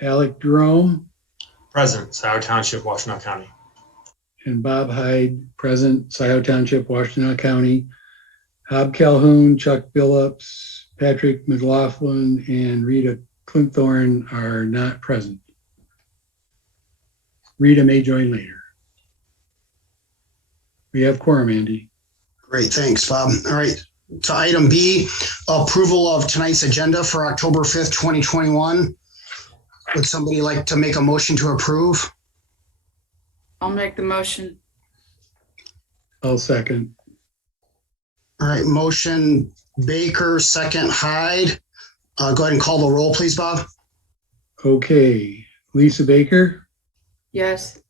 Alec Jerome, Present, Scio Township, Washtenaw County. and Bob Hyde, present, Scio Township, Washtenaw County. Hob Calhoun, Chuck Billups, Patrick McLaughlin, and Rita Clinthorne are not present. Rita may join later. We have quorum, Andy. Great, thanks, Bob. All right, to item B, approval of tonight's agenda for October 5th, 2021. Would somebody like to make a motion to approve? I'll make the motion. I'll second. All right, motion Baker, second Hyde. Go ahead and call the roll, please, Bob. Okay. Lisa Baker, Yes.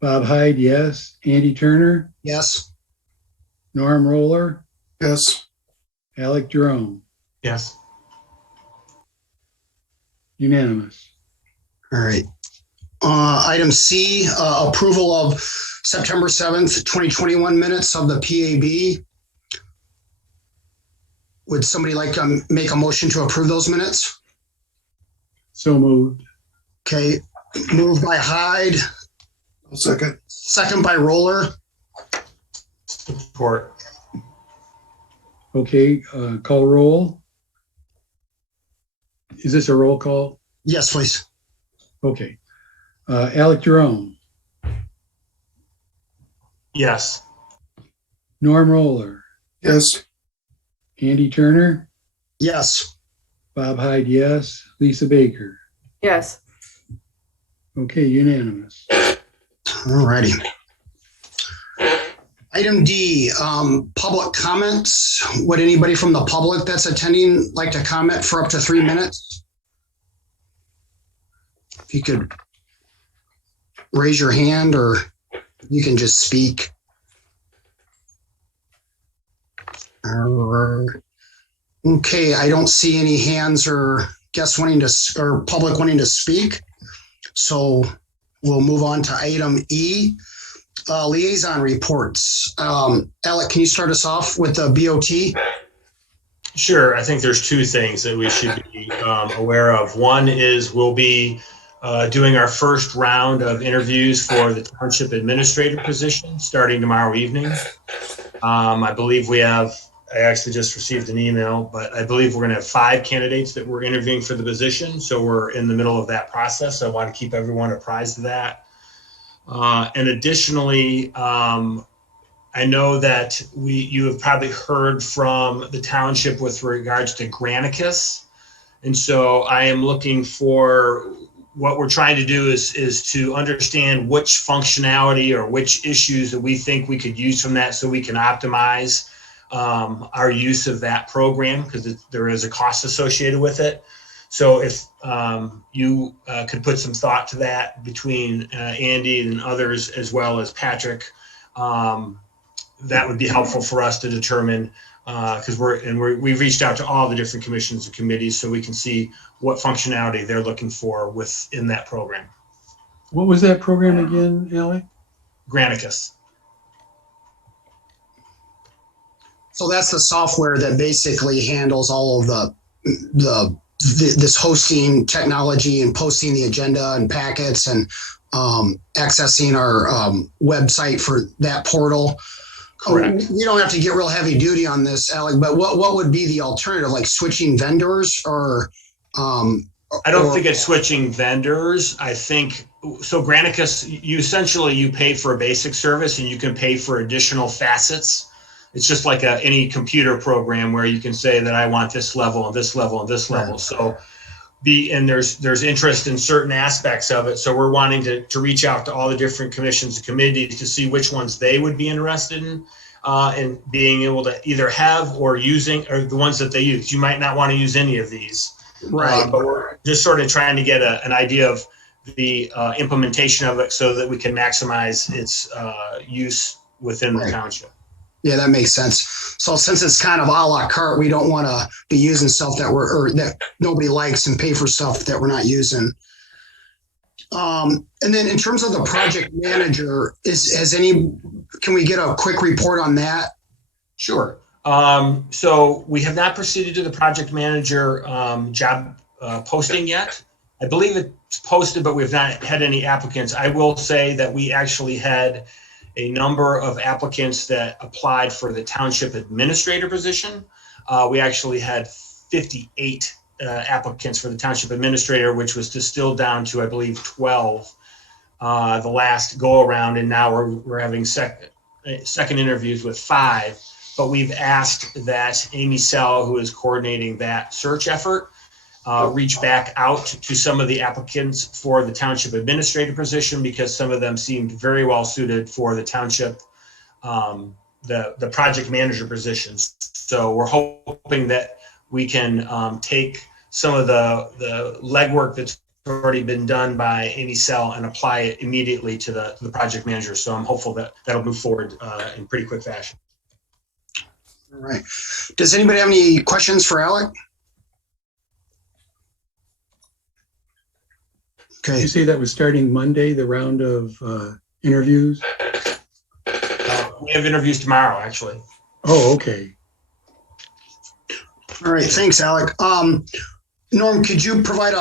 Bob Hyde, yes. Andy Turner, Yes. Norm Roller, Yes. Alec Jerome. Yes. Unanimous. All right. Item C, approval of September 7th, 2021 minutes of the PAB. Would somebody like to make a motion to approve those minutes? So moved. Okay, moved by Hyde. Second. Second by Roller. Support. Okay, call roll. Is this a roll call? Yes, please. Okay. Alec Jerome, Yes. Norm Roller, Yes. Andy Turner, Yes. Bob Hyde, yes. Lisa Baker. Yes. Okay, unanimous. All righty. Item D, public comments. Would anybody from the public that's attending like to comment for up to 3 minutes? If you could raise your hand or you can just speak. Okay, I don't see any hands or guests wanting to, or public wanting to speak. So we'll move on to item E, liaison reports. Alec, can you start us off with the BOT? Sure. I think there's two things that we should be aware of. One is we'll be doing our first round of interviews for the township administrator position starting tomorrow evening. I believe I actually just received an email, but I believe we're going to have 5 candidates that we're interviewing for the position. So we're in the middle of that process. I want to keep everyone apprised of that. And additionally, I know that you have probably heard from the township with regards to Granicus. And so I am looking for, what we're trying to do is to understand which functionality or which issues that we think we could use from that so we can optimize our use of that program, because there is a cost associated with it. So if you could put some thought to that between Andy and others, as well as Patrick, that would be helpful for us to determine, because we've reached out to all the different commissions and committees so we can see what functionality they're looking for within that program. What was that program again, Alec? Granicus. So that's the software that basically handles all of this hosting technology and posting the agenda and packets and accessing our website for that portal. Correct. You don't have to get real heavy duty on this, Alec, but what would be the alternative, like switching vendors or? I don't think it's switching vendors. I think, so Granicus, you pay for a basic service and you can pay for additional facets. It's just like any computer program where you can say that I want this level and this level and this level. Right. So there's interest in certain aspects of it. So we're wanting to reach out to all the different commissions and committees to see which ones they would be interested in being able to either have or using, or the ones that they use. You might not want to use any of these. Right. But we're just sort of trying to get an idea of the implementation of it so that we can maximize its use within the township. Yeah, that makes sense. So since it's kind of a la carte, we don't want to be using stuff that nobody likes and pay for stuff that we're not using. And then in terms of the project manager, can we get a quick report on that? Sure. So we have not proceeded to the project manager job posting yet. I believe it's posted, but we've not had any applicants. I will say that we actually had a number of applicants that applied for the township administrator position. We actually had 58 applicants for the township administrator, which was distilled down to, I believe, 12 the last go around, and now we're having second interviews with 5. But we've asked that Amy Scio, who is coordinating that search effort, reach back out to some of the applicants for the township administrator position, because some of them seemed very well suited for the township, the project manager positions. So we're hoping that we can take some of the legwork that's already been done by Amy Scio and apply it immediately to the project manager. So I'm hopeful that that'll move forward in pretty quick fashion. All right. Does anybody have any questions for Alec? Okay. You say that was starting Monday, the round of interviews? We have interviews tomorrow, actually. Oh, okay. All right. Thanks, Alec. Norm, could you provide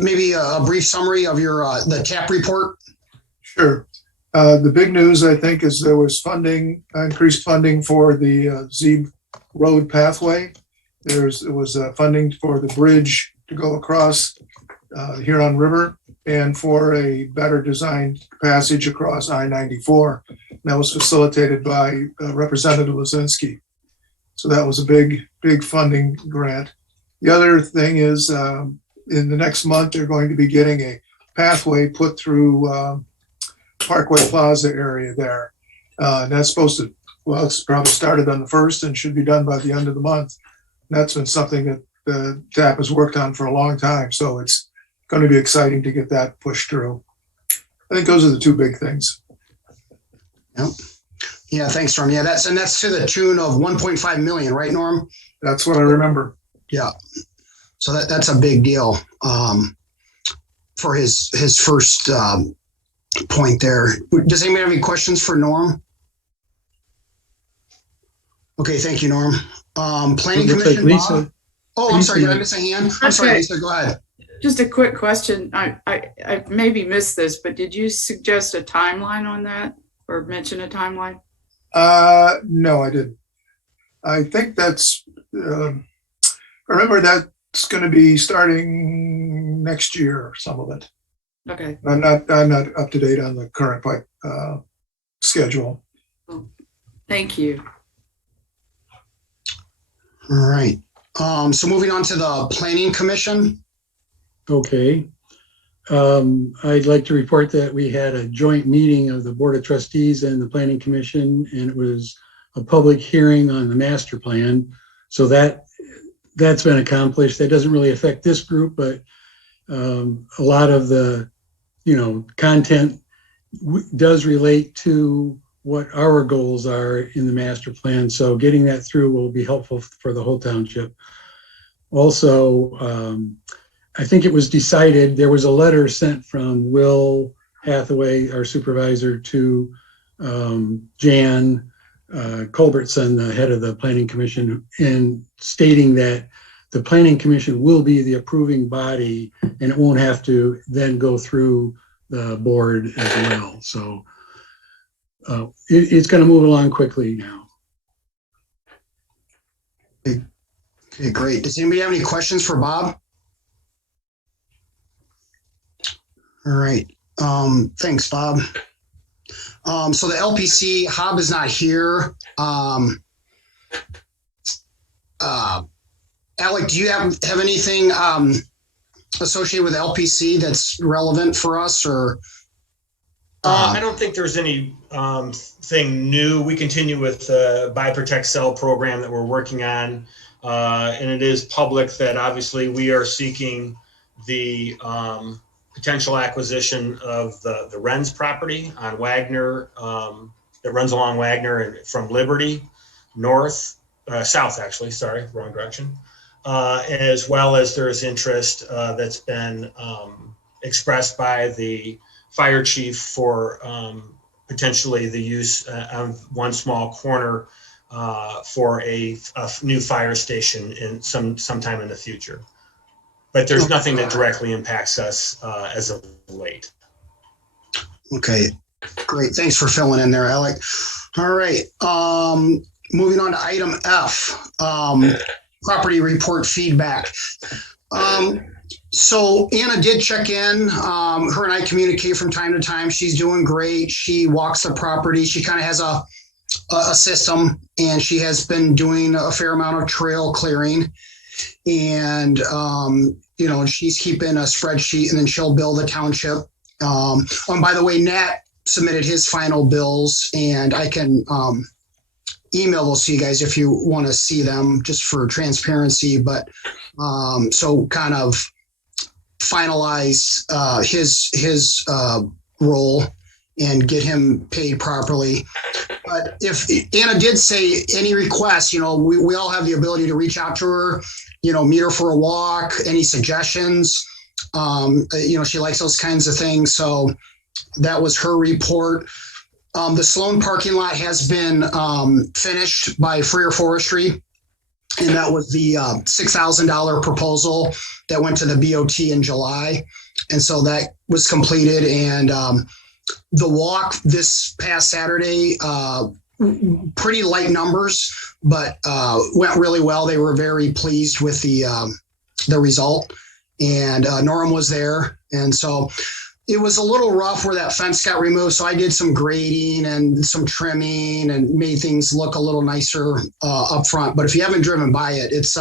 maybe a brief summary of your the TAP report? Sure. The big news, I think, is there was increased funding for the Zeeb Road pathway. There was funding for the bridge to go across Huron River, and for a better designed passage across I-94. That was facilitated by Representative Lozinski. So that was a big funding grant. The other thing is in the next month, they're going to be getting a pathway put through Parkway Plaza area there. And that's supposed to, well, it's probably started on the 1st and should be done by the end of the month. And that's been something that the TAP has worked on for a long time. So it's going to be exciting to get that pushed through. I think those are the 2 big things. Yep. Yeah, thanks, Norm. Yeah, that's to the tune of 1.5 million, right, Norm? That's what I remember. Yeah. So that's a big deal for his first point there. Does anybody have any questions for Norm? Okay, thank you, Norm. Planning Commission, like Lisa, Bob? Oh, I'm sorry, did I miss a hand? I'm sorry, Lisa, go ahead. Just a quick question. I maybe missed this, but did you suggest a timeline on that or mention a timeline? No, I didn't. I think that's, remember that's going to be starting next year, some of it. Okay. I'm not up to date on the current schedule. Thank you. All right. So moving on to the Planning Commission. Okay. I'd like to report that we had a joint meeting of the Board of Trustees and the Planning Commission, and it was a public hearing on the master plan. So that's been accomplished. That doesn't really affect this group, but a lot of the, content does relate to what our goals are in the master plan. So getting that through will be helpful for the whole township. Also, I think it was decided, there was a letter sent from Will Hathaway, our supervisor, to Jan Culbertson, the head of the Planning Commission, and stating that the Planning Commission will be the approving body and it won't have to then go through the board as well. So it's going to move along quickly now. Okay, great. Does anybody have any questions for Bob? All right. Thanks, Bob. So the LPC, Hob is not here. Alec, do you have anything associated with LPC that's relevant for us, or? I don't think there's any thing new. We continue with the Buy, Protect, Sell program that we're working on. And it is public that obviously we are seeking the potential acquisition of the Wren's property on Wagner, that runs along Wagner and from Liberty south, actually, sorry, wrong direction. As well as there is interest that's been expressed by the fire chief for potentially the use of one small corner for a new fire station in sometime in the future. but there's nothing that directly impacts us as of late. Okay, great. Thanks for filling in there, Alec. All right. Moving on to item F, property report feedback. So Anna did check in. Her and I communicate from time to time. She's doing great. She walks the property. She kind of has a system, and she has been doing a fair amount of trail clearing. And, she's keeping a spreadsheet, and then she'll bill the township. And by the way, Nat submitted his final bills, and I can email those to you guys if you want to see them, just for transparency. But so kind of finalize his role and get him paid properly. But if Anna did say any requests, we all have the ability to reach out to her, meet her for a walk, any suggestions. She likes those kinds of things. So that was her report. The Sloan parking lot has been finished by Freer Forestry, and that was the $6,000 proposal that went to the BOT in July. And so that was completed. And the walk this past Saturday, pretty light numbers, but went really well. They were very pleased with the result. And Norm was there. And so it was a little rough where that fence got removed. So I did some grading and some trimming and made things look a little nicer up front. But if you haven't driven by it, it's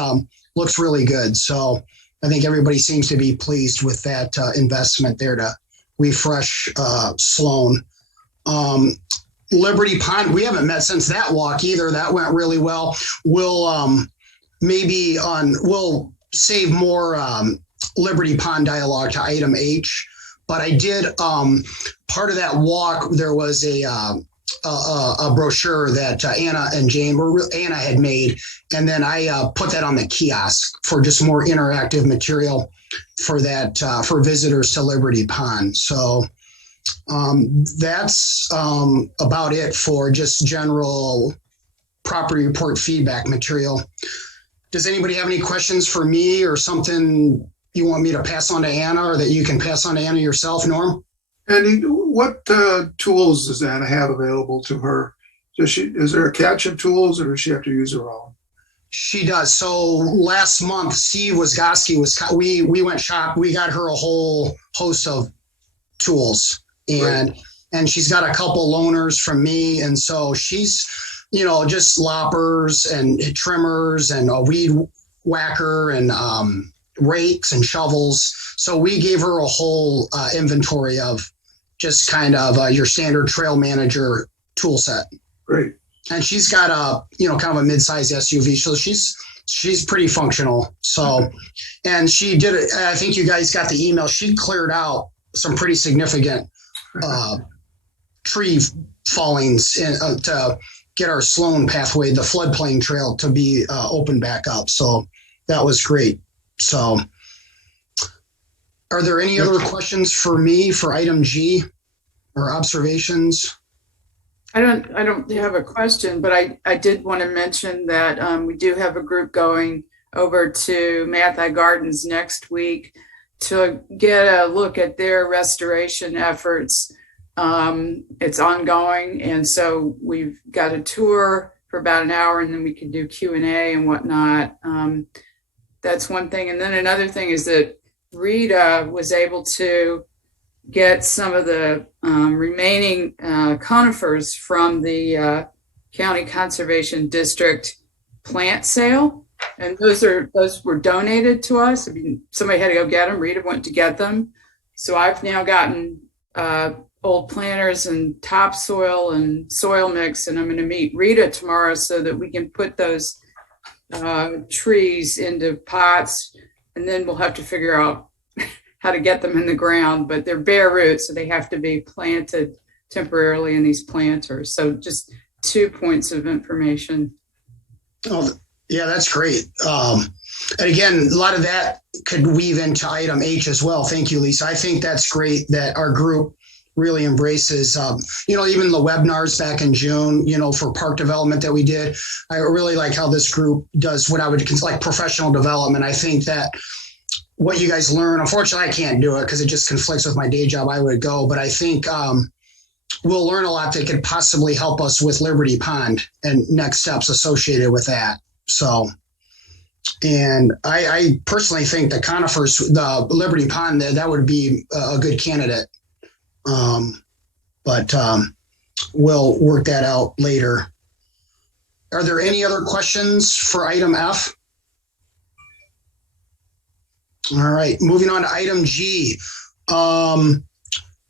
looks really good. So I think everybody seems to be pleased with that investment there to refresh Sloan. Liberty Pond, we haven't met since that walk either. That went really well. We'll we'll save more Liberty Pond dialogue to item H. But I did part of that walk. There was a brochure that Anna had made, and then I put that on the kiosk for just more interactive material for that for visitors to Liberty Pond. So that's about it for just general property report feedback material. Does anybody have any questions for me or something you want me to pass on to Anna, or that you can pass on to Anna yourself, Norm? And what tools does Anna have available to her? Is there a catch of tools, or does she have to use her own? She does. So last month, Steve we went shop. We got her a whole host of tools, and she's got a couple loaners from me. And so she's, just loppers and trimmers and a weed whacker and rakes and shovels. So we gave her a whole inventory of just kind of your standard trail manager tool set. Great. And she's got a, kind of a mid-size SUV. So she's pretty functional. So, and she did it. I think you guys got the email. She cleared out some pretty significant tree fallings to get our Sloan pathway, the floodplain trail, to be opened back up. So that was great. So are there any other questions for me for item G or observations? I don't have a question, but I did want to mention that we do have a group going over to Mathi Gardens next week to get a look at their restoration efforts. It's ongoing, and so we've got a tour for about an hour, and then we can do Q&A and whatnot. That's one thing. And then another thing is that Rita was able to get some of the remaining conifers from the County Conservation District plant sale. And those were donated to us. I mean, somebody had to go get them. Rita went to get them. So I've now gotten old planters and topsoil and soil mix, and I'm going to meet Rita tomorrow so that we can put those trees into pots, and then we'll have to figure out how to get them in the ground. But they're bare roots, so they have to be planted temporarily in these planters. So just 2 points of information. Oh, yeah, that's great. And again, a lot of that could weave into item H as well. Thank you, Lisa. I think that's great that our group really embraces, even the webinars back in June, for park development that we did. I really like how this group does what I would consider like professional development. I think that what you guys learn. Unfortunately, I can't do it because it just conflicts with my day job. I would go, but I think we'll learn a lot that could possibly help us with Liberty Pond and next steps associated with that. So, and I personally think the conifers, the Liberty Pond, that would be a good candidate. But we'll work that out later. Are there any other questions for item F? All right, moving on to item G,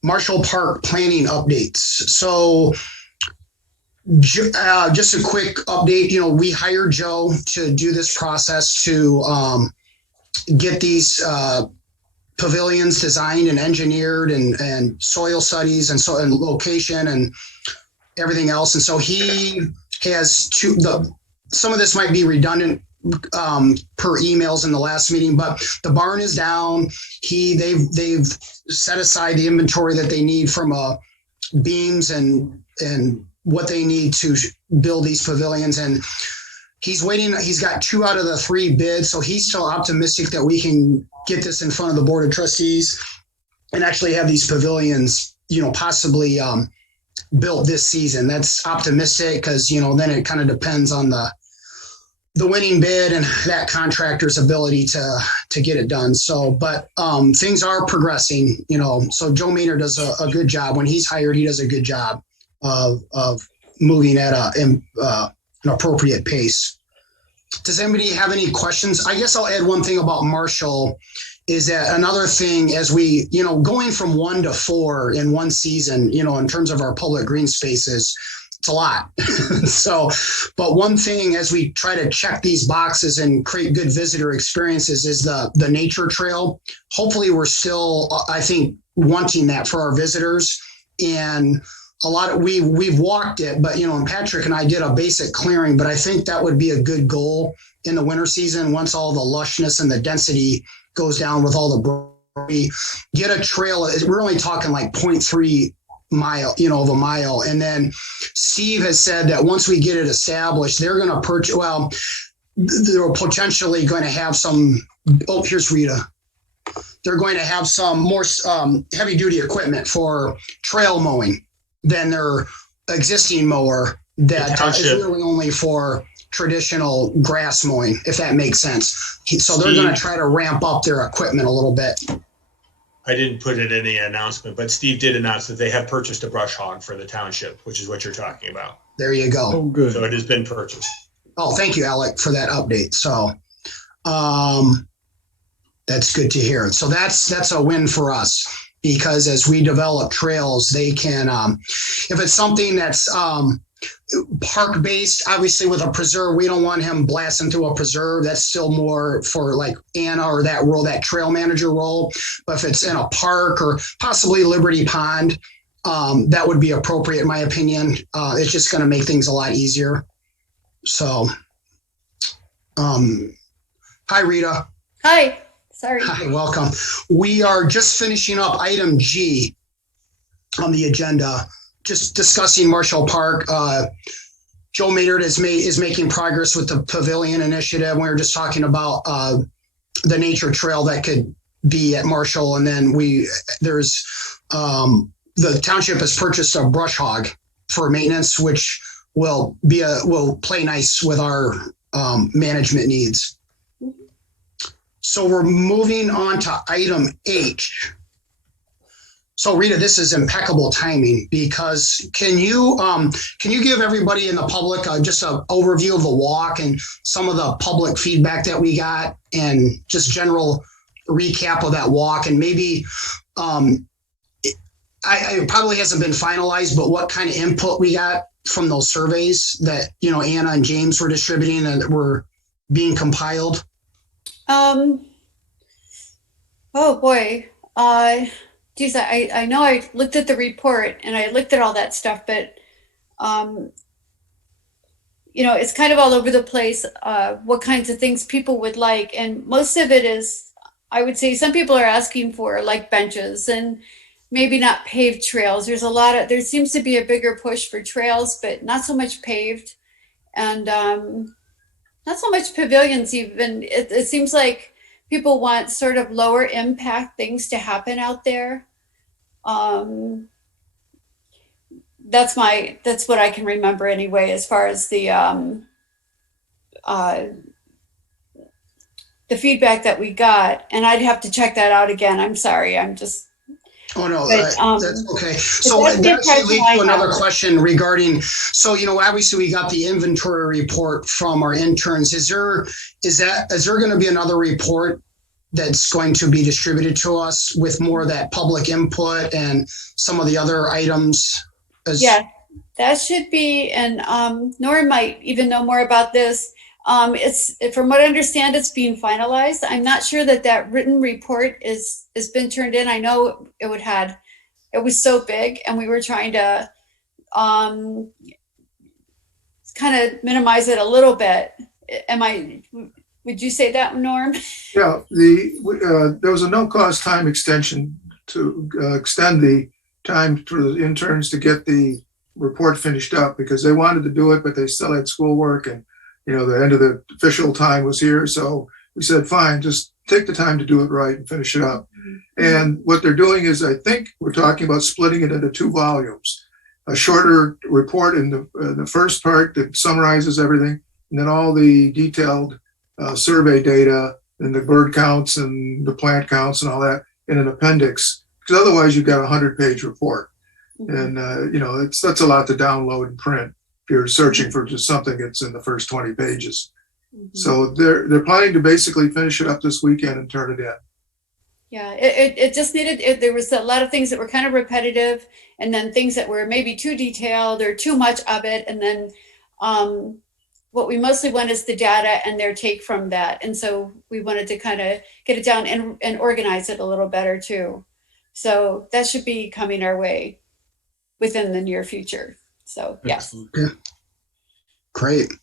Marshall Park planning updates. So just a quick update, we hired Joe to do this process to get these pavilions designed and engineered and soil studies and location and everything else. And so he has some of this might be redundant per emails in the last meeting, but the barn is down. They've set aside the inventory that they need from beams and what they need to build these pavilions. And he's waiting. He's got 2 out of the 3 bids. So he's still optimistic that we can get this in front of the Board of Trustees and actually have these pavilions, possibly built this season. That's optimistic because, then it kind of depends on the winning bid and that contractor's ability to get it done. So, but things are progressing, so Joe Maynard does a good job. When he's hired, he does a good job of moving at an appropriate pace. Does anybody have any questions? I guess I'll add one thing about Marshall is that another thing as we, going from 1 to 4 in one season, in terms of our public green spaces, it's a lot. So, but one thing as we try to check these boxes and create good visitor experiences is the nature trail. Hopefully we're still, I think, wanting that for our visitors. And we've walked it, but, and Patrick and I did a basic clearing, but I think that would be a good goal in the winter season. Once all the lushness and the density goes down with all the, we get a trail. We're only talking like 0.3 mile, of a mile. And then Steve has said that once we get it established, they're going to purchase, they're potentially going to have some, here's Rita. They're going to have some more heavy duty equipment for trail mowing than their existing mower that is really only for traditional grass mowing, if that makes sense. So they're going to try to ramp up their equipment a little bit. I didn't put it in the announcement, but Steve did announce that they have purchased a brush hog for the township, which is what you're talking about. There you go. Oh, good. So it has been purchased. Oh, thank you, Alec, for that update. So that's good to hear. So that's a win for us because as we develop trails, they can, if it's something that's park based, obviously with a preserve, we don't want him blasting through a preserve. That's still more for like Anna or that role, that trail manager role. But if it's in a park or possibly Liberty Pond, that would be appropriate in my opinion. It's just going to make things a lot easier. So, hi, Rita. Hi. Sorry. Hi, welcome. We are just finishing up item G on the agenda, just discussing Marshall Park. Joe Maynard is making progress with the pavilion initiative. We were just talking about the nature trail that could be at Marshall. And then the township has purchased a brush hog for maintenance, which will play nice with our management needs. So we're moving on to item H. So Rita, this is impeccable timing because can you give everybody in the public just an overview of the walk and some of the public feedback that we got and just general recap of that walk and maybe it probably hasn't been finalized, but what kind of input we got from those surveys that Anna and James were distributing and that were being compiled? Oh boy. Geez, I know I looked at the report and I looked at all that stuff, but it's kind of all over the place, what kinds of things people would like. And most of it is, I would say some people are asking for like benches and maybe not paved trails. There seems to be a bigger push for trails, but not so much paved and not so much pavilions even. It seems like people want sort of lower impact things to happen out there. That's what I can remember anyway, as far as the feedback that we got. And I'd have to check that out again. I'm sorry. Oh, no, But, that's okay. So that's the that actually impression leads I to another have. question regarding, so, obviously we got the inventory report from our interns. Is there going to be another report that's going to be distributed to us with more of that public input and some of the other items? Yeah, that should be, and Nora might even know more about this. It's, from what I understand, it's being finalized. I'm not sure that written report has been turned in. I know it was so big, and we were trying to kind of minimize it a little bit. Would you say that, Norm? Yeah, there was a no-cost time extension to extend the time for the interns to get the report finished up, because they wanted to do it, but they still had schoolwork, and the end of the official time was here. So we said, fine, just take the time to do it right and finish it up. And what they're doing is, I think we're talking about splitting it into 2 volumes, a shorter report in the first part that summarizes everything, and then all the detailed survey data and the bird counts and the plant counts and all that in an appendix, because otherwise you've got a 100-page report. And, that's a lot to download and print if you're searching for just something that's in the first 20 pages. So they're planning to basically finish it up this weekend and turn it in. Yeah, it just needed, there was a lot of things that were kind of repetitive, and then things that were maybe too detailed or too much of it. And then what we mostly want is the data and their take from that. And so we wanted to kind of get it down and organize it a little better too. So that should be coming our way within the near future. So, yes. Yeah. Great.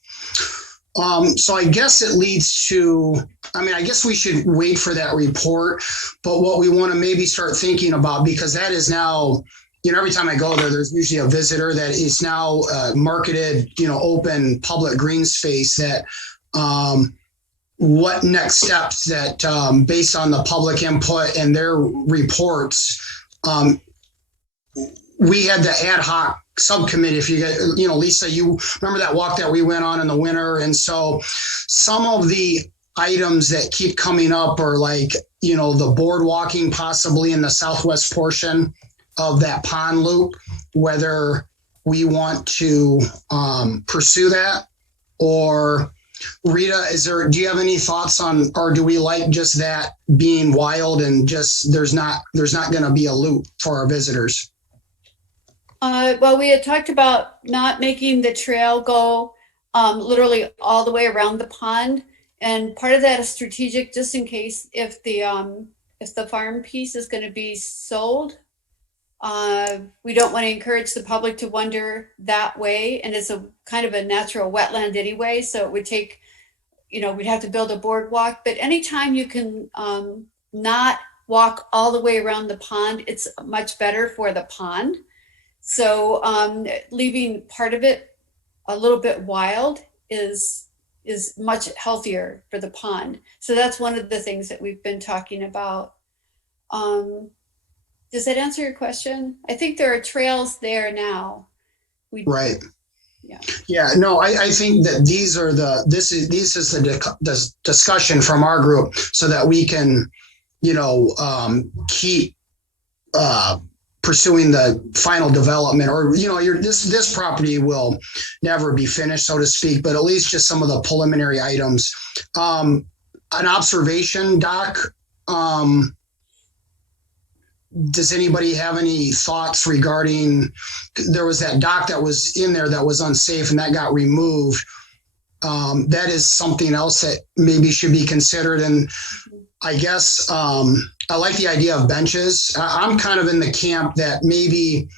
So I guess it leads to, I guess we should wait for that report, but what we want to maybe start thinking about, because that is now, every time I go there, there's usually a visitor that is now marketed, open public green space, that what next steps that based on the public input and their reports, we had the ad hoc subcommittee. If you get, Lisa, you remember that walk that we went on in the winter. And so some of the items that keep coming up are like, the board walking possibly in the southwest portion of that pond loop, whether we want to pursue that, or Rita, do you have any thoughts on, or do we like just that being wild and just, there's not going to be a loop for our visitors? Well, we had talked about not making the trail go literally all the way around the pond, and part of that is strategic, just in case if the farm piece is going to be sold. We don't want to encourage the public to wander that way, and it's a kind of a natural wetland anyway, so it would take, we'd have to build a boardwalk. But anytime you can not walk all the way around the pond, it's much better for the pond. So leaving part of it a little bit wild is much healthier for the pond. So that's one of the things that we've been talking about. Does that answer your question? I think there are trails there now. Right. Yeah. Yeah. No, I think that this is the discussion from our group, so that we can, keep pursuing the final development, or this property will never be finished, so to speak, but at least just some of the preliminary items. An observation dock. Does anybody have any thoughts regarding, there was that dock that was in there that was unsafe and that got removed? That is something else that maybe should be considered. And I guess I like the idea of benches. I'm kind of in the camp that maybe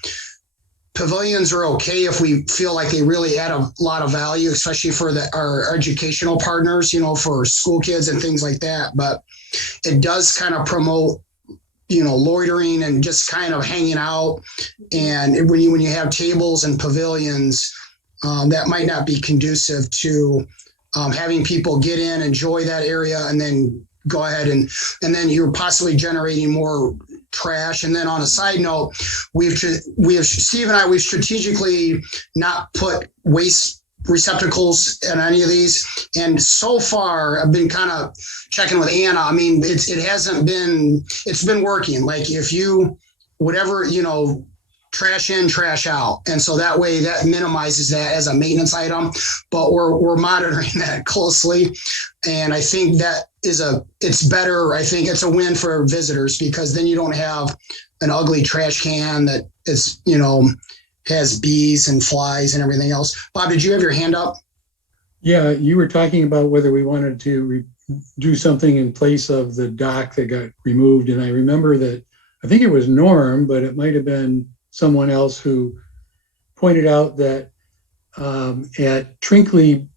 pavilions are okay if we feel like they really add a lot of value, especially for our educational partners, for school kids and things like that. But it does kind of promote, loitering and just kind of hanging out. And when you have tables and pavilions, that might not be conducive to having people get in, enjoy that area, and then go ahead and then you're possibly generating more trash. And then on a side note, Steve and I, we've strategically not put waste receptacles in any of these. And so far, I've been kind of checking with Anna. I mean, it's been working. Like if you, whatever, trash in, trash out. And so that way that minimizes that as a maintenance item, but we're monitoring that closely. And I think that it's better. I think it's a win for visitors because then you don't have an ugly trash can that is, has bees and flies and everything else. Bob, did you have your hand up? Yeah, you were talking about whether we wanted to do something in place of the dock that got removed. And I remember that, I think it was Norm, but it might have been someone else who pointed out that at Trinkley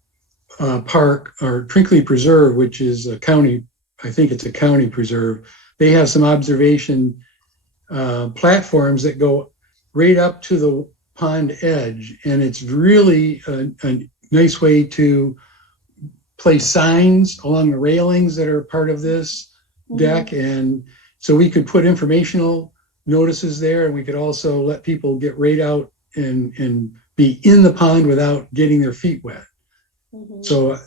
Park or Trinkley Preserve, which is a county, I think it's a county preserve, they have some observation platforms that go right up to the pond edge. And it's really a nice way to place signs along the railings that are part of this deck. And so we could put informational notices there, and we could also let people get right out and be in the pond without getting their feet wet. So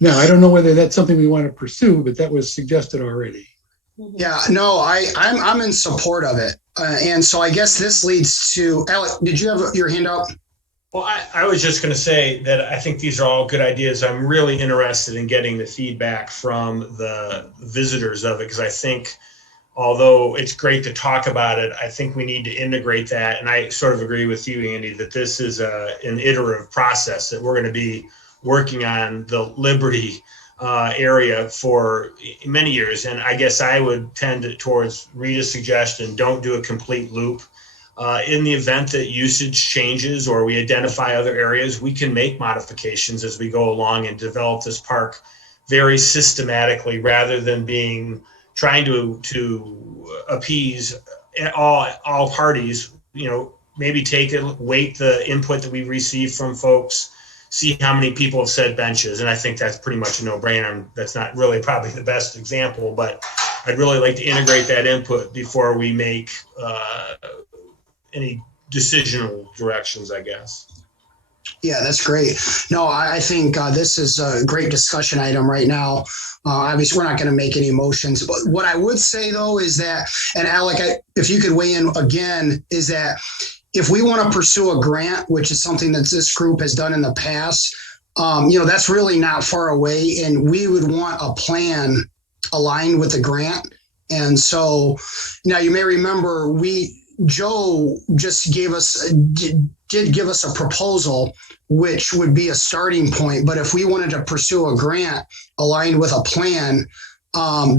now I don't know whether that's something we want to pursue, but that was suggested already. Yeah, no, I'm in support of it. And so I guess this leads to, Alec, did you have your hand up? Well, I was just going to say that I think these are all good ideas. I'm really interested in getting the feedback from the visitors of it, because I think although it's great to talk about it, I think we need to integrate that. And I sort of agree with you, Andy, that this is an iterative process, that we're going to be working on the Liberty area for many years. And I guess I would tend towards Rita's suggestion, don't do a complete loop. In the event that usage changes or we identify other areas, we can make modifications as we go along and develop this park very systematically, rather than trying to appease all parties. Maybe weight the input that we receive from folks, see how many people have said benches. And I think that's pretty much a no-brainer. That's not really probably the best example, but I'd really like to integrate that input before we make any decisional directions, I guess. Yeah, that's great. No, I think this is a great discussion item right now. Obviously, we're not going to make any motions. But what I would say, though, is that, and Alec, if you could weigh in again, is that if we want to pursue a grant, which is something that this group has done in the past, that's really not far away. And we would want a plan aligned with the grant. And so now you may remember Joe just did give us a proposal, which would be a starting point. But if we wanted to pursue a grant aligned with a plan,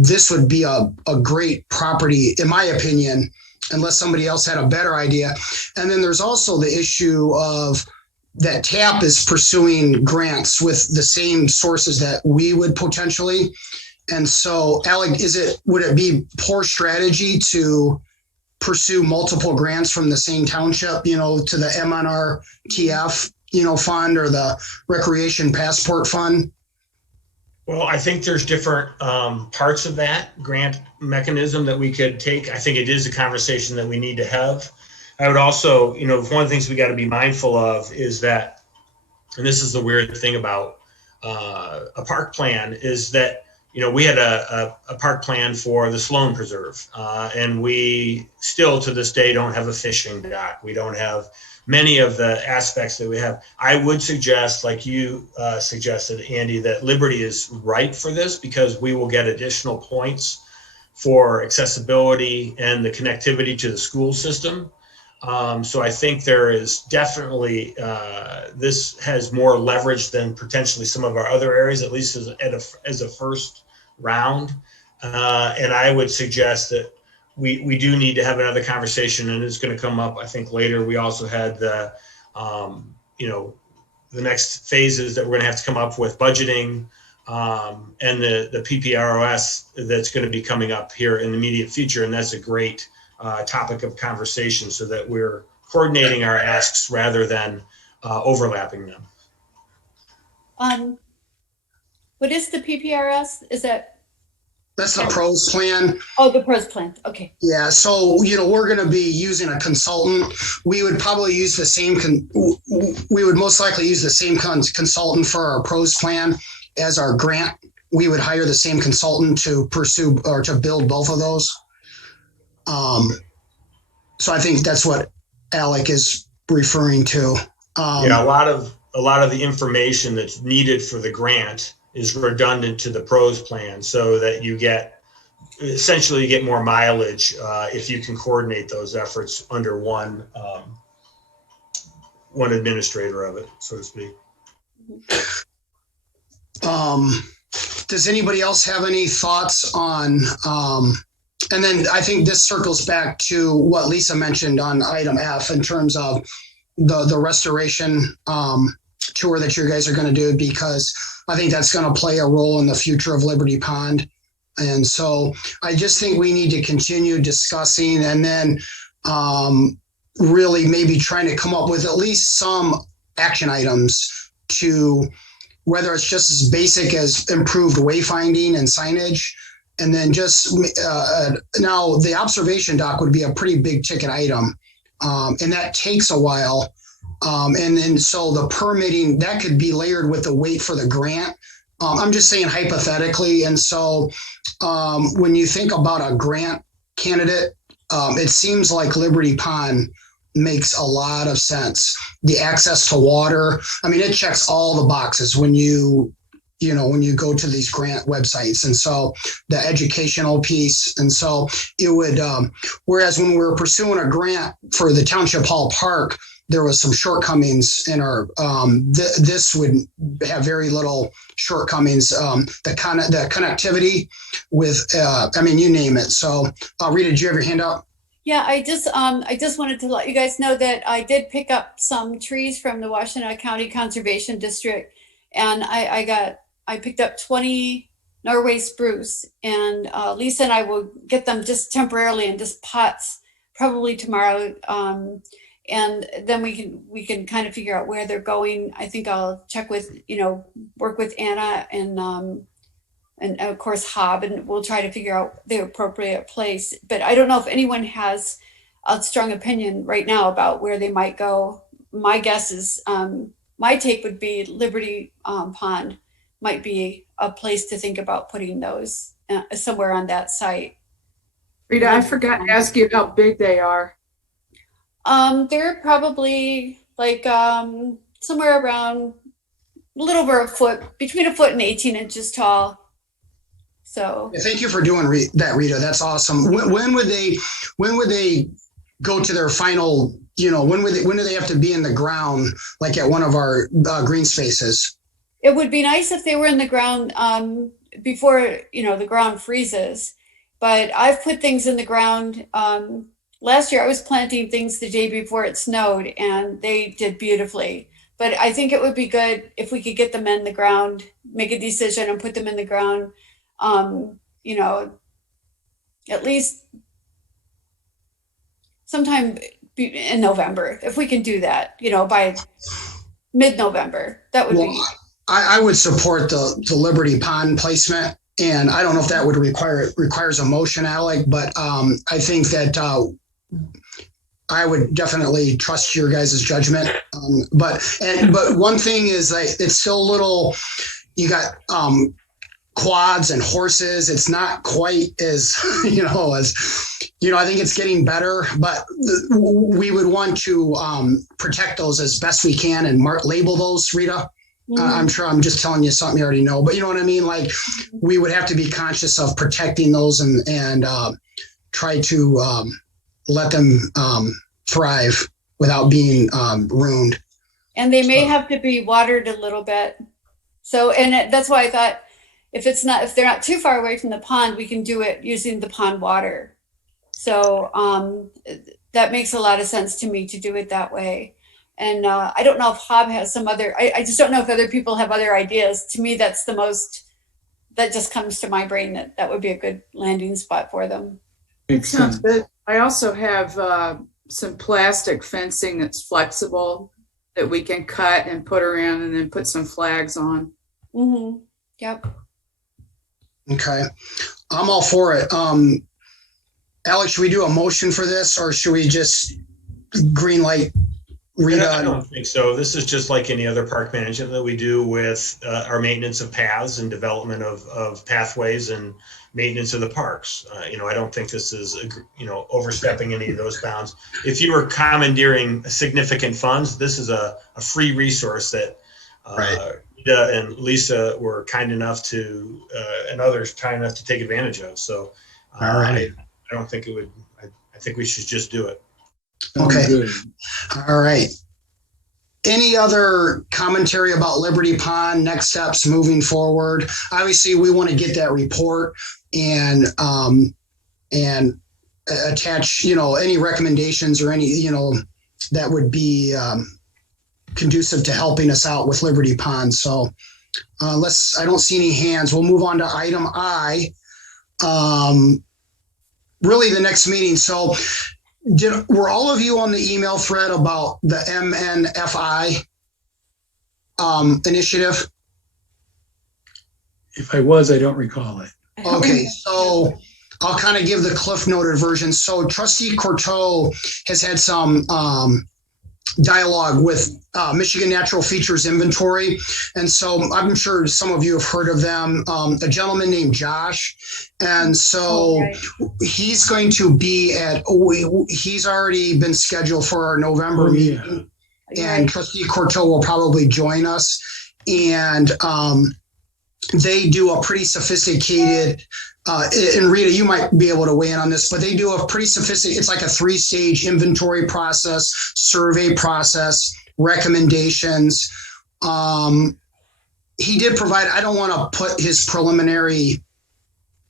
this would be a great property, in my opinion, unless somebody else had a better idea. And then there's also the issue of that TAP is pursuing grants with the same sources that we would potentially. And so, Alec, would it be poor strategy to pursue multiple grants from the same township, to the MNRTF, fund, or the Recreation Passport Fund? Well, I think there's different parts of that grant mechanism that we could take. I think it is a conversation that we need to have. I would also, one of the things we got to be mindful of is that, and this is the weird thing about a park plan, is that we had a park plan for the Sloan Preserve, and we still to this day don't have a fishing dock. We don't have many of the aspects that we have. I would suggest, like you suggested, Andy, that Liberty is right for this, because we will get additional points for accessibility and the connectivity to the school system. So I think there is definitely, this has more leverage than potentially some of our other areas, at least as a first round. And I would suggest that we do need to have another conversation, and it's going to come up, I think, later. We also had the next phases that we're going to have to come up with budgeting, and the PPROS that's going to be coming up here in the immediate future. And that's a great topic of conversation, so that we're coordinating our asks rather than overlapping them. What is the PPRS? Is that That's the pros plan. Oh, the pros plan. Okay. Yeah. So, we're going to be using a consultant. We would probably use the same, we would most likely use the same consultant for our pros plan as our grant. We would hire the same consultant to pursue or to build both of those. So I think that's what Alec is referring to. Yeah, a lot of the information that's needed for the grant is redundant to the pros plan, so that you essentially get more mileage if you can coordinate those efforts under one administrator of it, so to speak. Does anybody else have any thoughts on? And then I think this circles back to what Lisa mentioned on item F in terms of the restoration tour that you guys are going to do, because I think that's going to play a role in the future of Liberty Pond. And so I just think we need to continue discussing, and then really maybe trying to come up with at least some action items, to whether it's just as basic as improved wayfinding and signage. And then just now the observation dock would be a pretty big ticket item. And that takes a while. And then so the permitting, that could be layered with the wait for the grant. I'm just saying hypothetically. And so when you think about a grant candidate, it seems like Liberty Pond makes a lot of sense. The access to water, I mean, it checks all the boxes when you go to these grant websites. And so the educational piece. And so it would, whereas when we were pursuing a grant for the Township Hall Park, there was some shortcomings in our, this would have very little shortcomings. The connectivity with, you name it. So Rita, did you have your hand up? Yeah, I just wanted to let you guys know that I did pick up some trees from the Washtenaw County Conservation District, and I picked up 20 Norway spruce, and Lisa and I will get them just temporarily in just pots, probably tomorrow. And then we can kind of figure out where they're going. I think I'll check with, work with Anna and of course Hob, and we'll try to figure out the appropriate place. But I don't know if anyone has a strong opinion right now about where they might go. My guess is, my take would be Liberty Pond might be a place to think about putting those somewhere on that site. Rita, I forgot to ask you how big they are. They're probably like somewhere around a little over a foot, between a foot and 18 inches tall. So thank you for doing that, Rita. That's awesome. When would they go to their final? When do they have to be in the ground, like at one of our green spaces? It would be nice if they were in the ground before the ground freezes. But I've put things in the ground. Last year I was planting things the day before it snowed, and they did beautifully. But I think it would be good if we could get them in the ground, make a decision and put them in the ground. At least sometime in November, if we can do that, by mid-November, that would be. I would support the Liberty Pond placement, and I don't know if that would requires a motion, Alec, but I think that I would definitely trust your guys' judgment. But one thing is, it's still a little. You got quads and horses. It's not quite as I think it's getting better, but we would want to protect those as best we can and label those, Rita. I'm sure I'm just telling you something you already know, but you know what I mean? Like, we would have to be conscious of protecting those and try to let them thrive without being ruined. And they may have to be watered a little bit. So, and that's why I thought if they're not too far away from the pond, we can do it using the pond water. So that makes a lot of sense to me to do it that way. And I don't know if Hob has some other, I just don't know if other people have other ideas. To me, that's the most, that just comes to my brain, that would be a good landing spot for them. It sounds good. I also have some plastic fencing that's flexible that we can cut and put around and then put some flags on. Mm-hmm. Yep. Okay. I'm all for it. Alex, should we do a motion for this, or should we just green light Rita? I don't think so. This is just like any other park management that we do with our maintenance of paths and development of pathways and maintenance of the parks. I don't think this is, overstepping any of those bounds. If you were commandeering significant funds, this is a free resource that Right. Rita and Lisa were kind enough to, and others kind enough to take advantage of. So All right. I don't think it would, I think we should just do it. Sounds Okay. good. All right. Any other commentary about Liberty Pond, next steps moving forward? Obviously, we want to get that report and attach, any recommendations or any, that would be conducive to helping us out with Liberty Pond. So I don't see any hands. We'll move on to item I. Really the next meeting. So were all of you on the email thread about the MNFI initiative? If I was, I don't recall it. Okay, so I'll kind of give the Cliff Noted version. So Trustee Courteau has had some dialogue with Michigan Natural Features Inventory. And so I'm sure some of you have heard of them, a gentleman named Josh. And so he's going to be he's already been scheduled for our November meeting. And Trustee Courteau will probably join us. And they do a pretty sophisticated, and Rita, you might be able to weigh in on this, but they do a pretty sophisticated, it's like a 3-stage inventory process, survey process, recommendations. He did provide, I don't want to put his preliminary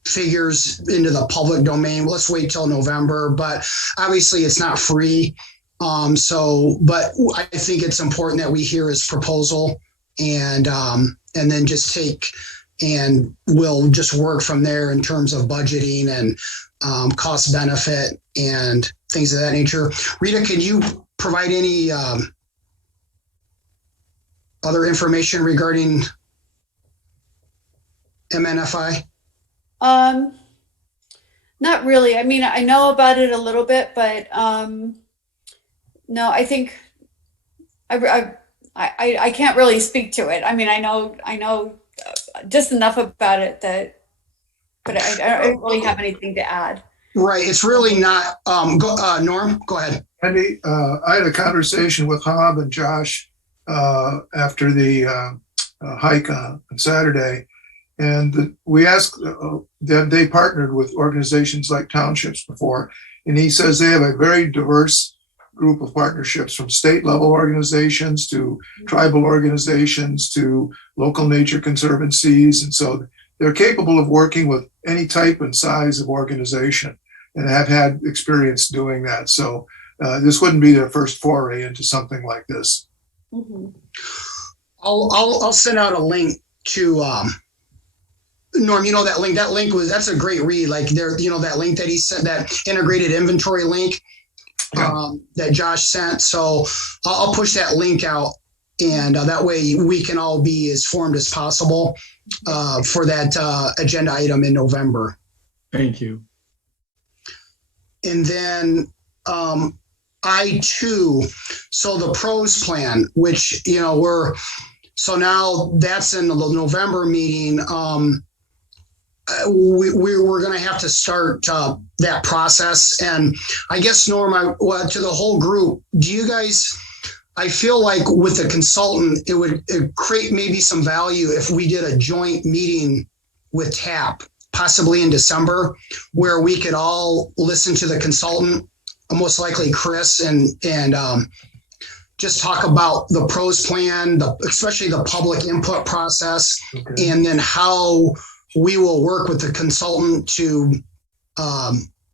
figures into the public domain. Let's wait till November, but obviously it's not free. But I think it's important that we hear his proposal and then just and we'll just work from there in terms of budgeting and cost benefit and things of that nature. Rita, can you provide any other information regarding MNFI? Not really. I mean, I know about it a little bit, but no, I think I can't really speak to it. I mean, I know just enough about it but I don't really have anything to add. Right. It's really not. Norm, go ahead. Andy, I had a conversation with Hob and Josh after the hike on Saturday, and we asked that they partnered with organizations like townships before, and he says they have a very diverse group of partnerships, from state level organizations to tribal organizations to local nature conservancies. And so they're capable of working with any type and size of organization and have had experience doing that. So this wouldn't be their first foray into something like this. Mm-hmm. I'll send out a link to Norm. That link. That's a great read. Like that link that he sent, that integrated inventory link. That Josh sent. So I'll push that link out, and that way we can all be as formed as possible for that agenda item in November. Thank you. And then I2, so the pros plan, which, so now that's in the November meeting. We're going to have to start that process. And I guess, Norm, to the whole group, do you guys, I feel like with the consultant, it would create maybe some value if we did a joint meeting with TAP, possibly in December, where we could all listen to the consultant, most likely Chris, and just talk about the pros plan, especially the public input process, Okay. and then how we will work with the consultant to,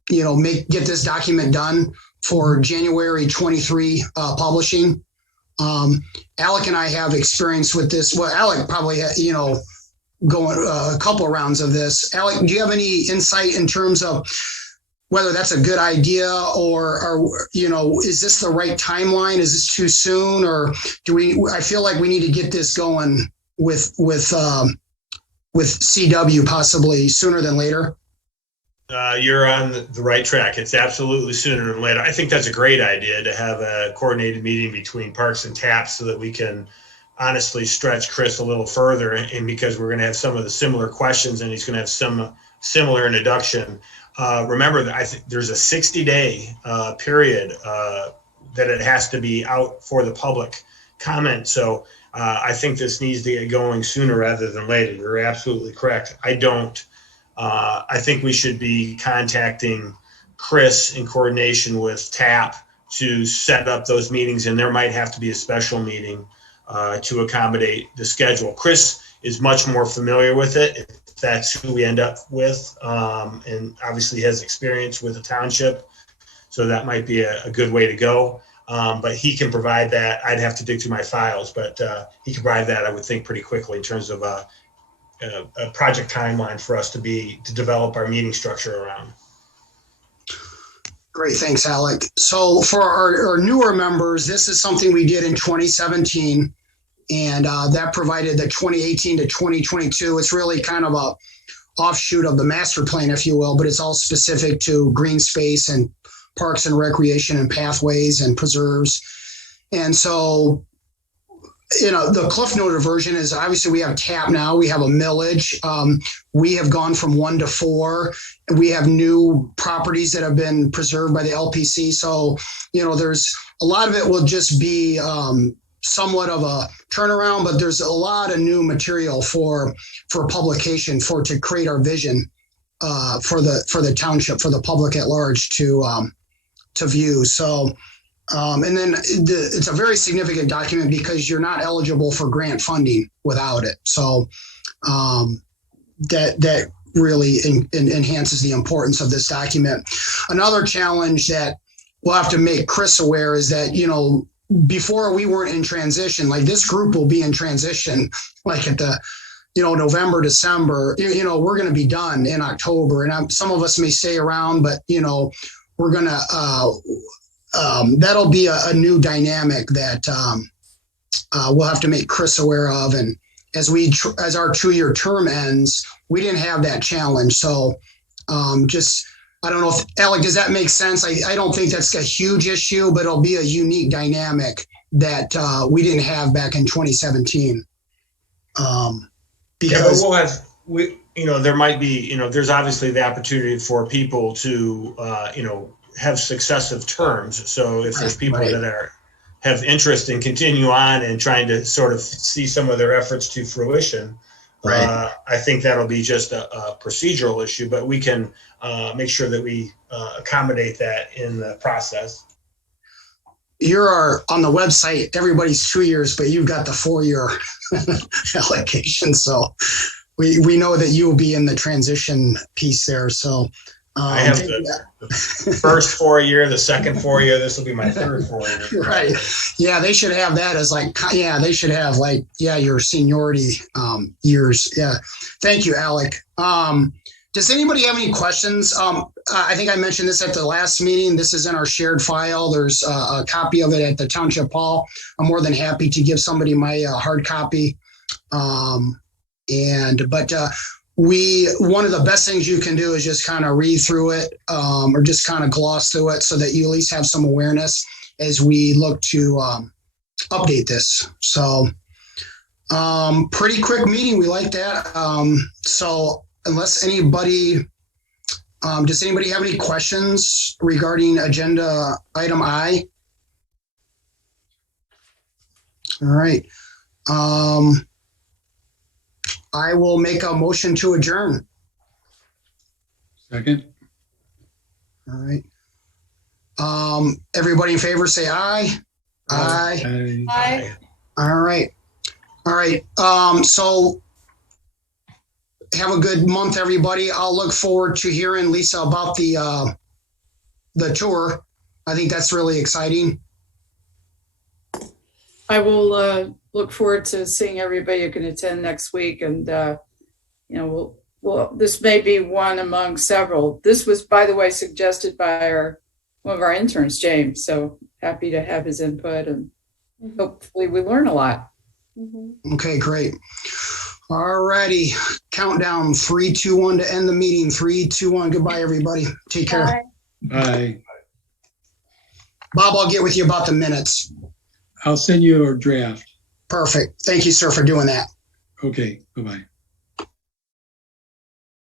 get this document done for January 23 publishing. Alec and I have experience with this. Well, Alec probably, going a couple rounds of this. Alec, do you have any insight in terms of whether that's a good idea or is this the right timeline? Is this too soon, or I feel like we need to get this going with CW possibly sooner than later. You're on the right track. It's absolutely sooner than later. I think that's a great idea to have a coordinated meeting between Parks and TAPS so that we can honestly stretch Chris a little further. And because we're going to have some of the similar questions and he's going to have some similar introduction. Remember that I think there's a 60-day period that it has to be out for the public comment. So I think this needs to get going sooner rather than later. You're absolutely correct. I think we should be contacting Chris in coordination with TAP to set up those meetings, and there might have to be a special meeting to accommodate the schedule. Chris is much more familiar with it, if that's who we end up with, and obviously has experience with the township, so that might be a good way to go. But he can provide that. I'd have to dig through my files, but he can provide that, I would think, pretty quickly in terms of a project timeline for us to develop our meeting structure around. Great, thanks, Alec. So for our newer members, this is something we did in 2017, and that provided the 2018 to 2022. It's really kind of a offshoot of the master plan, if you will, but it's all specific to green space and parks and recreation and pathways and preserves. And so, the Cliff Noted version is obviously we have TAP now, we have a millage. We have gone from 1 to 4. We have new properties that have been preserved by the LPC. So, there's a lot of it will just be somewhat of a turnaround, but there's a lot of new material for publication to create our vision for the township, for the public at large to view. So, and then it's a very significant document because you're not eligible for grant funding without it. So that really enhances the importance of this document. Another challenge that we'll have to make Chris aware is that, before we weren't in transition, like this group will be in transition, like at the, November, December, we're going to be done in October. And some of us may stay around, but, we're going to, that'll be a new dynamic that we'll have to make Chris aware of. And as our 2-year term ends, we didn't have that challenge. So I don't know if, Alec, does that make sense? I don't think that's a huge issue, but it'll be a unique dynamic that we didn't have back in 2017. Because there might be, there's obviously the opportunity for people to, have successive terms. So if there's people that have interest in continue on and trying to sort of see some of their efforts to fruition, I think that'll be just a procedural issue, but we can make sure that we accommodate that in the process. You're on the website, everybody's 2 years, but you've got the 4-year allocation. So we know that you will be in the transition piece there. So I have the first 4 year, the second 4 year. This will be my third 4 year. Right. Yeah, they should have that as they should have your seniority years. Yeah. Thank you, Alec. Does anybody have any questions? I think I mentioned this at the last meeting. This is in our shared file. There's a copy of it at the Township Hall. I'm more than happy to give somebody my hard copy. One of the best things you can do is just kind of read through it or just kind of gloss through it so that you at least have some awareness as we look to update this. So pretty quick meeting. We like that. So unless anybody, does anybody have any questions regarding agenda item I? All right. I will make a motion to adjourn. Second. All right. Everybody in favor, say aye. Aye. Hi. All right. So have a good month, everybody. I'll look forward to hearing, Lisa, about the tour. I think that's really exciting. I will look forward to seeing everybody who can attend next week. And, this may be one among several. This was, by the way, suggested by one of our interns, James. So happy to have his input and hopefully we learn a lot. Okay, great. All righty. Countdown 3, 2, 1 to end the meeting. 3, 2, 1. Goodbye, everybody. Take care. Bye. Bye. Bob, I'll get with you about the minutes. I'll send you a draft. Perfect. Thank you, sir, for doing that. Okay, bye-bye.